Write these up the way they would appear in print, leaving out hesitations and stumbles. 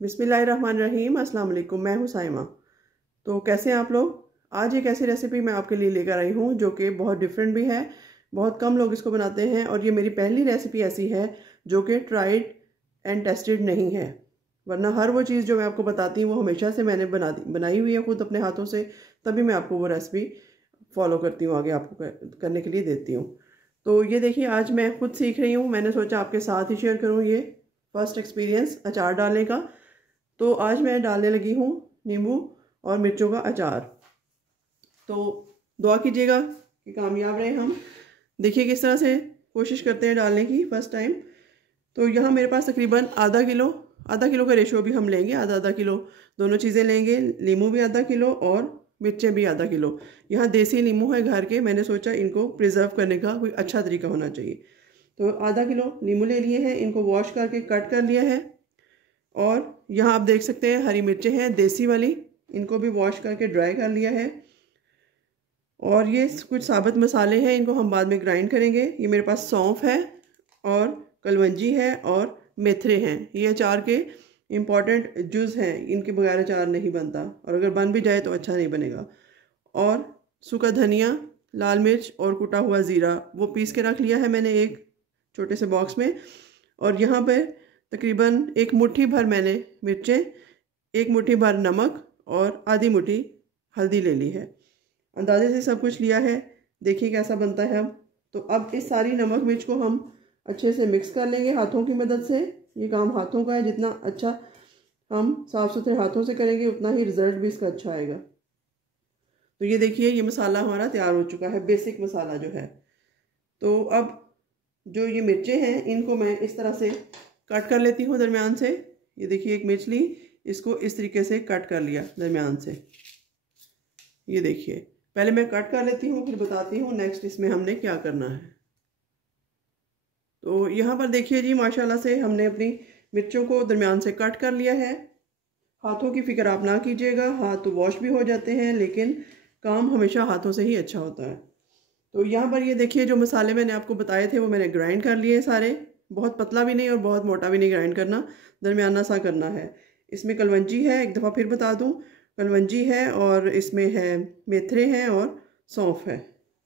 बिस्मिल्लाहिर्रहमानिर्रहीम। अस्सलाम वालेकुम। मैं हूँ साइमा। तो कैसे हैं आप लोग? आज एक ऐसी रेसिपी मैं आपके लिए लेकर आई हूँ जो कि बहुत डिफरेंट भी है। बहुत कम लोग इसको बनाते हैं और ये मेरी पहली रेसिपी ऐसी है जो कि ट्राइड एंड टेस्टेड नहीं है। वरना हर वो चीज़ जो मैं आपको बताती हूँ वो हमेशा से मैंने बनाई हुई है खुद अपने हाथों से, तभी मैं आपको वो रेसिपी फॉलो करती हूँ, आगे आपको करने के लिए देती हूँ। तो ये देखिए, आज मैं खुद सीख रही हूँ। मैंने सोचा आपके साथ ही शेयर करूँ ये फर्स्ट एक्सपीरियंस अचार डालने का। तो आज मैं डालने लगी हूँ नींबू और मिर्चों का अचार। तो दुआ कीजिएगा कि कामयाब रहे हम। देखिए किस तरह से कोशिश करते हैं डालने की फर्स्ट टाइम। तो यहाँ मेरे पास तकरीबन आधा किलो का रेशो भी हम लेंगे, आधा किलो दोनों चीज़ें लेंगे। नींबू भी आधा किलो और मिर्चें भी आधा किलो। यहाँ देसी नींबू है घर के, मैंने सोचा इनको प्रिजर्व करने का कोई अच्छा तरीका होना चाहिए। तो आधा किलो नींबू ले लिए हैं, इनको वॉश करके कट कर लिया है। और यहाँ आप देख सकते हैं हरी मिर्चें हैं देसी वाली, इनको भी वॉश करके ड्राई कर लिया है। और ये कुछ साबुत मसाले हैं, इनको हम बाद में ग्राइंड करेंगे। ये मेरे पास सौंफ है और कलवंजी है और मेथरे हैं। ये अचार के इम्पॉर्टेंट जुज़ हैं, इनके बगैर अचार नहीं बनता, और अगर बन भी जाए तो अच्छा नहीं बनेगा। और सूखा धनिया, लाल मिर्च और कुटा हुआ ज़ीरा वो पीस के रख लिया है मैंने एक छोटे से बॉक्स में। और यहाँ पर तकरीबन एक मुट्ठी भर मैंने मिर्चें, एक मुट्ठी भर नमक और आधी मुट्ठी हल्दी ले ली है। अंदाजे से सब कुछ लिया है। देखिए कैसा बनता है अब। तो अब इस सारी नमक मिर्च को हम अच्छे से मिक्स कर लेंगे हाथों की मदद से। ये काम हाथों का है, जितना अच्छा हम साफ़ सुथरे हाथों से करेंगे उतना ही रिज़ल्ट भी इसका अच्छा आएगा। तो ये देखिए, ये मसाला हमारा तैयार हो चुका है, बेसिक मसाला जो है। तो अब जो ये मिर्चें हैं इनको मैं इस तरह से कट कर लेती हूँ दरमियान से। ये देखिए, एक मिर्च ली, इसको इस तरीके से कट कर लिया दरमियान से। ये देखिए, पहले मैं कट कर लेती हूँ फिर बताती हूँ नेक्स्ट इसमें हमने क्या करना है। तो यहाँ पर देखिए जी, माशाल्लाह से हमने अपनी मिर्चों को दरमियान से कट कर लिया है। हाथों की फिक्र आप ना कीजिएगा, हाथ तो वॉश भी हो जाते हैं, लेकिन काम हमेशा हाथों से ही अच्छा होता है। तो यहाँ पर ये देखिए, जो मसाले मैंने आपको बताए थे वो मैंने ग्राइंड कर लिए सारे। बहुत पतला भी नहीं और बहुत मोटा भी नहीं ग्राइंड करना, दरमियाना सा करना है। इसमें कलवंजी है, एक दफ़ा फिर बता दूं, कलवंजी है और इसमें है मेथरे हैं और सौंफ है।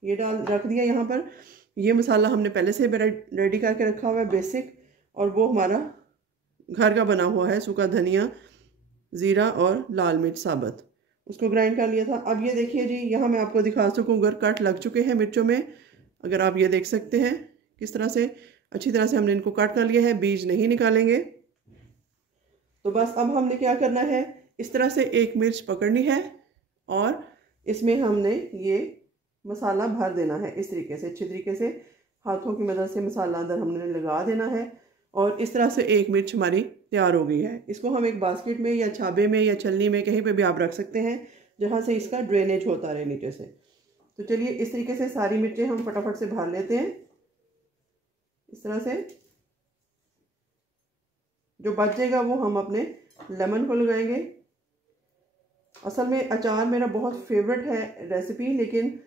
ये डाल रख दिया यहाँ पर। ये मसाला हमने पहले से रेडी करके रखा हुआ है बेसिक, और वो हमारा घर का बना हुआ है। सूखा धनिया, ज़ीरा और लाल मिर्च साबुत, उसको ग्राइंड कर लिया था। अब ये देखिए जी, यहाँ मैं आपको दिखा सकूँ अगर कट लग चुके हैं मिर्चों में, अगर आप ये देख सकते हैं किस तरह से अच्छी तरह से हमने इनको कट कर लिया है, बीज नहीं निकालेंगे। तो बस अब हमने क्या करना है, इस तरह से एक मिर्च पकड़नी है और इसमें हमने ये मसाला भर देना है इस तरीके से, अच्छी तरीके से हाथों की मदद से मसाला अंदर हमने लगा देना है। और इस तरह से एक मिर्च हमारी तैयार हो गई है। इसको हम एक बास्केट में या छाबे में या छलनी में कहीं पे भी आप रख सकते हैं जहाँ से इसका ड्रेनेज होता रहे नीचे से। तो चलिए इस तरीके से सारी मिर्चें हम फटाफट से भर लेते हैं इस तरह से। जो बच जाएगा वो हम अपने लेमन को लगाएंगे। असल में अचार मेरा बहुत फेवरेट है रेसिपी, लेकिन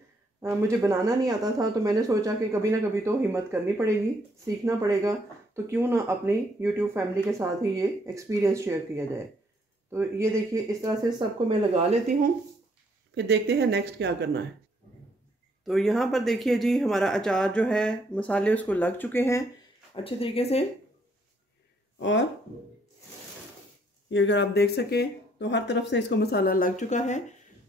मुझे बनाना नहीं आता था, तो मैंने सोचा कि कभी ना कभी तो हिम्मत करनी पड़ेगी, सीखना पड़ेगा। तो क्यों ना अपनी यूट्यूब फैमिली के साथ ही ये एक्सपीरियंस शेयर किया जाए। तो ये देखिए, इस तरह से सबको मैं लगा लेती हूँ, फिर देखते हैं नेक्स्ट क्या करना है। तो यहाँ पर देखिए जी, हमारा अचार जो है मसाले उसको लग चुके हैं अच्छे तरीके से। और ये अगर आप देख सकें तो हर तरफ से इसको मसाला लग चुका है।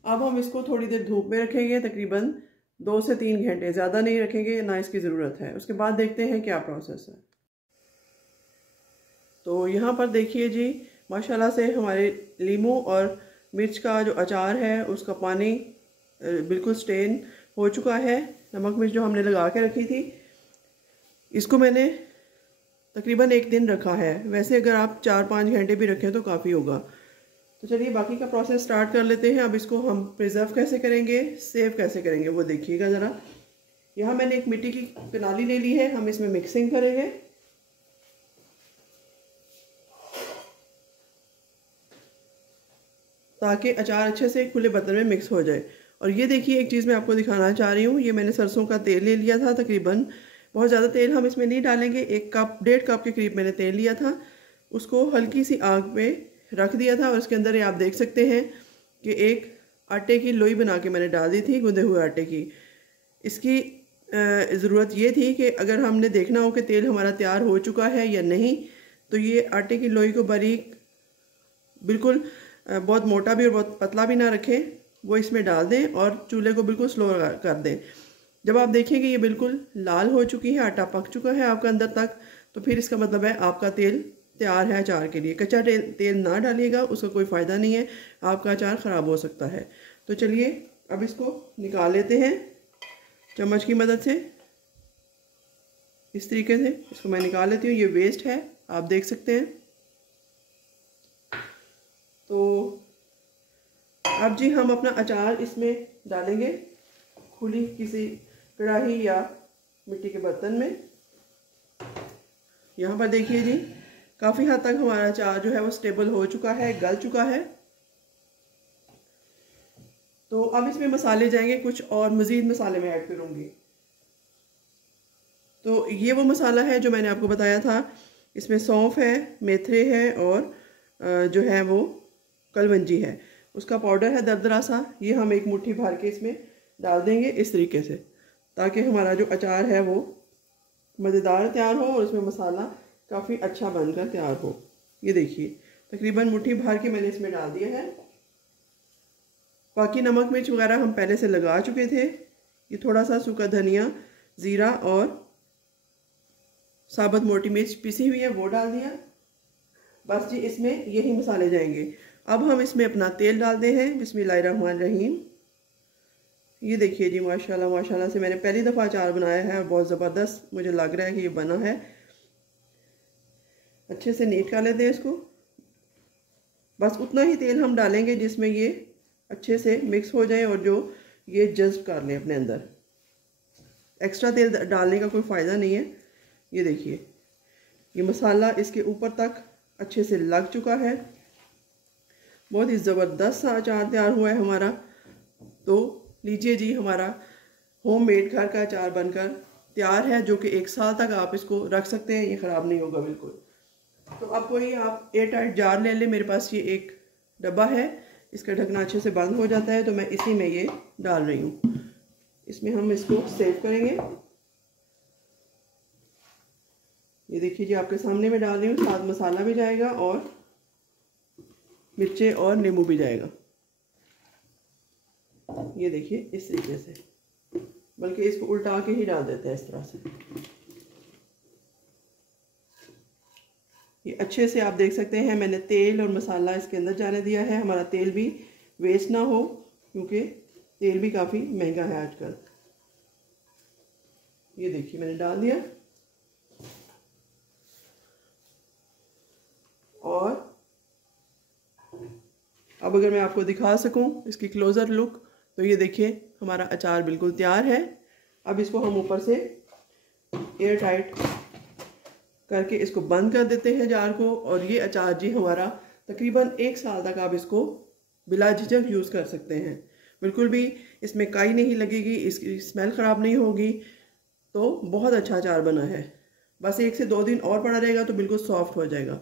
अब हम इसको थोड़ी देर धूप में रखेंगे, तकरीबन 2 से 3 घंटे, ज़्यादा नहीं रखेंगे, ना इसकी ज़रूरत है। उसके बाद देखते हैं क्या प्रोसेस है। तो यहाँ पर देखिए जी, माशाल्लाह से हमारे नींबू और मिर्च का जो अचार है उसका पानी बिल्कुल स्टेन हो चुका है। नमक मिर्च जो हमने लगा के रखी थी, इसको मैंने तकरीबन 1 दिन रखा है। वैसे अगर आप 4-5 घंटे भी रखें तो काफ़ी होगा। तो चलिए बाकी का प्रोसेस स्टार्ट कर लेते हैं। अब इसको हम प्रिजर्व कैसे करेंगे, सेव कैसे करेंगे वो देखिएगा ज़रा। यहाँ मैंने एक मिट्टी की कनाली ले ली है, हम इसमें मिक्सिंग करेंगे। ताकि अचार अच्छे से खुले बर्तन में मिक्स हो जाए। और ये देखिए, एक चीज़ मैं आपको दिखाना चाह रही हूँ। ये मैंने सरसों का तेल ले लिया था, तकरीबन बहुत ज़्यादा तेल हम इसमें नहीं डालेंगे, 1 कप 1.5 कप के करीब मैंने तेल लिया था। उसको हल्की सी आग पे रख दिया था और उसके अंदर आप देख सकते हैं कि एक आटे की लोई बना के मैंने डाल दी थी गूंदे हुए आटे की। इसकी ज़रूरत ये थी कि अगर हमने देखना हो कि तेल हमारा तैयार हो चुका है या नहीं, तो ये आटे की लोई को बारीक बिल्कुल बहुत मोटा भी और बहुत पतला भी ना रखें, वो इसमें डाल दें और चूल्हे को बिल्कुल स्लो कर दें। जब आप देखें कि ये बिल्कुल लाल हो चुकी है, आटा पक चुका है आपका अंदर तक, तो फिर इसका मतलब है आपका तेल तैयार है अचार के लिए। कच्चा तेल ना डालिएगा, उसका कोई फ़ायदा नहीं है, आपका अचार ख़राब हो सकता है। तो चलिए अब इसको निकाल लेते हैं चम्मच की मदद से। इस तरीके से इसको मैं निकाल लेती हूँ, ये वेस्ट है आप देख सकते हैं। तो अब जी हम अपना अचार इसमें डालेंगे खुली किसी कढ़ाई या मिट्टी के बर्तन में। यहाँ पर देखिए जी काफ़ी हद तक हमारा अचार जो है वो स्टेबल हो चुका है, गल चुका है। तो अब इसमें मसाले जाएंगे, कुछ और मज़ीद मसाले मैं ऐड करूँगी। तो ये वो मसाला है जो मैंने आपको बताया था, इसमें सौंफ है, मेथरे है और जो है वो कलवंजी है, उसका पाउडर है दरदरा सा। ये हम एक मुट्ठी भर के इसमें डाल देंगे इस तरीके से, ताकि हमारा जो अचार है वो मज़ेदार तैयार हो और उसमें मसाला काफ़ी अच्छा बनकर तैयार हो। ये देखिए तकरीबन मुट्ठी भर के मैंने इसमें डाल दिया है। बाकी नमक मिर्च वगैरह हम पहले से लगा चुके थे। ये थोड़ा सा सूखा धनिया, ज़ीरा और साबुत मोटी मिर्च पिसी हुई है वो डाल दिया। बस जी इसमें यही मसाले जाएंगे। अब हम इसमें अपना तेल डालते हैं। बिस्मिल्लाहिर्रहमानिर्रहीम। ये देखिए जी माशाल्लाह माशाल्लाह से मैंने पहली दफ़ा अचार बनाया है और बहुत ज़बरदस्त मुझे लग रहा है कि ये बना है। अच्छे से नीट कर लेते हैं इसको। बस उतना ही तेल हम डालेंगे जिसमें ये अच्छे से मिक्स हो जाए और जो ये जज्ब कर लें अपने अंदर। एक्स्ट्रा तेल डालने का कोई फ़ायदा नहीं है। ये देखिए ये मसाला इसके ऊपर तक अच्छे से लग चुका है। बहुत ही ज़बरदस्त सा अचार तैयार हुआ है हमारा। तो लीजिए जी हमारा होममेड घर का अचार बनकर तैयार है, जो कि 1 साल तक आप इसको रख सकते हैं, ये ख़राब नहीं होगा बिल्कुल। तो अब कोई आप एयर टाइट जार ले लें। मेरे पास ये एक डब्बा है, इसका ढकना अच्छे से बंद हो जाता है, तो मैं इसी में ये डाल रही हूँ। इसमें हम इसको सेव करेंगे। ये देखिए जी आपके सामने मैं डाल रही हूँ, साथ मसाला भी जाएगा और मिर्चें और नींबू भी जाएगा। ये देखिए इस तरीके से, बल्कि इसको उल्टा के ही डाल देते हैं इस तरह से। ये अच्छे से आप देख सकते हैं मैंने तेल और मसाला इसके अंदर जाने दिया है। हमारा तेल भी वेस्ट ना हो, क्योंकि तेल भी काफ़ी महंगा है आजकल। ये देखिए मैंने डाल दिया। और अब अगर मैं आपको दिखा सकूं इसकी क्लोज़र लुक, तो ये देखिए हमारा अचार बिल्कुल तैयार है। अब इसको हम ऊपर से एयर टाइट करके इसको बंद कर देते हैं जार को। और ये अचार जी हमारा तकरीबन 1 साल तक आप इसको बिला झिझक यूज़ कर सकते हैं। बिल्कुल भी इसमें काई नहीं लगेगी, इसकी स्मेल ख़राब नहीं होगी। तो बहुत अच्छा अचार बना है। बस 1 से 2 दिन और पड़ा रहेगा तो बिल्कुल सॉफ्ट हो जाएगा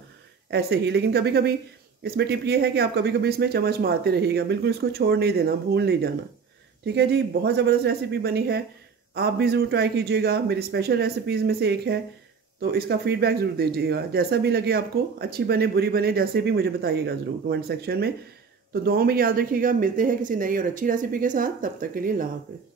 ऐसे ही। लेकिन कभी कभी इसमें टिप ये है कि आप कभी कभी इसमें चम्मच मारते रहिएगा, बिल्कुल इसको छोड़ नहीं देना, भूल नहीं जाना। ठीक है जी, बहुत ज़बरदस्त रेसिपी बनी है, आप भी ज़रूर ट्राई कीजिएगा। मेरी स्पेशल रेसिपीज़ में से एक है, तो इसका फीडबैक ज़रूर दीजिएगा। जैसा भी लगे आपको, अच्छी बने बुरी बने, जैसे भी मुझे बताइएगा ज़रूर कमेंट सेक्शन में। तो दुआओं में याद रखिएगा। मिलते हैं किसी नई और अच्छी रेसिपी के साथ, तब तक के लिए अल्लाह हाफ़िज़।